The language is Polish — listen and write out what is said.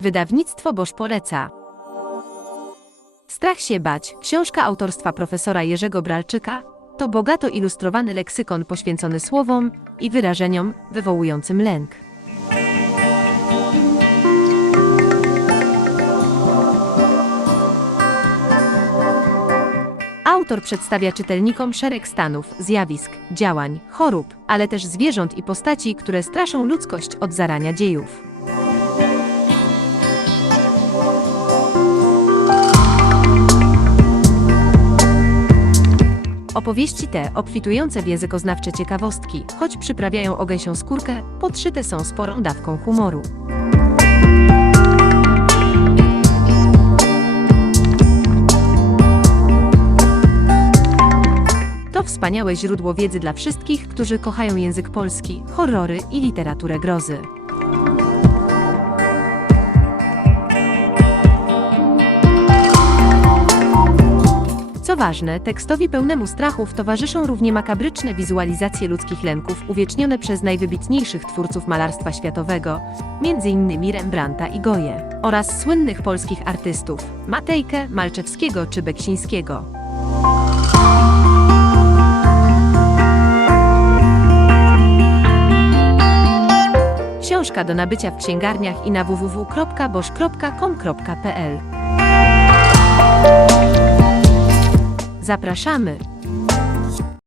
Wydawnictwo Boż poleca. Strach się bać, książka autorstwa profesora Jerzego Bralczyka, to bogato ilustrowany leksykon poświęcony słowom i wyrażeniom wywołującym lęk. Autor przedstawia czytelnikom szereg stanów, zjawisk, działań, chorób, ale też zwierząt i postaci, które straszą ludzkość od zarania dziejów. Opowieści te, obfitujące w językoznawcze ciekawostki, choć przyprawiają o gęsią skórkę, podszyte są sporą dawką humoru. To wspaniałe źródło wiedzy dla wszystkich, którzy kochają język polski, horrory i literaturę grozy. Co ważne, tekstowi pełnemu strachów towarzyszą równie makabryczne wizualizacje ludzkich lęków uwiecznione przez najwybitniejszych twórców malarstwa światowego, m.in. Rembrandta i Goje, oraz słynnych polskich artystów Matejkę, Malczewskiego czy Beksińskiego. Książka do nabycia w księgarniach i na www.boż.com.pl Zapraszamy!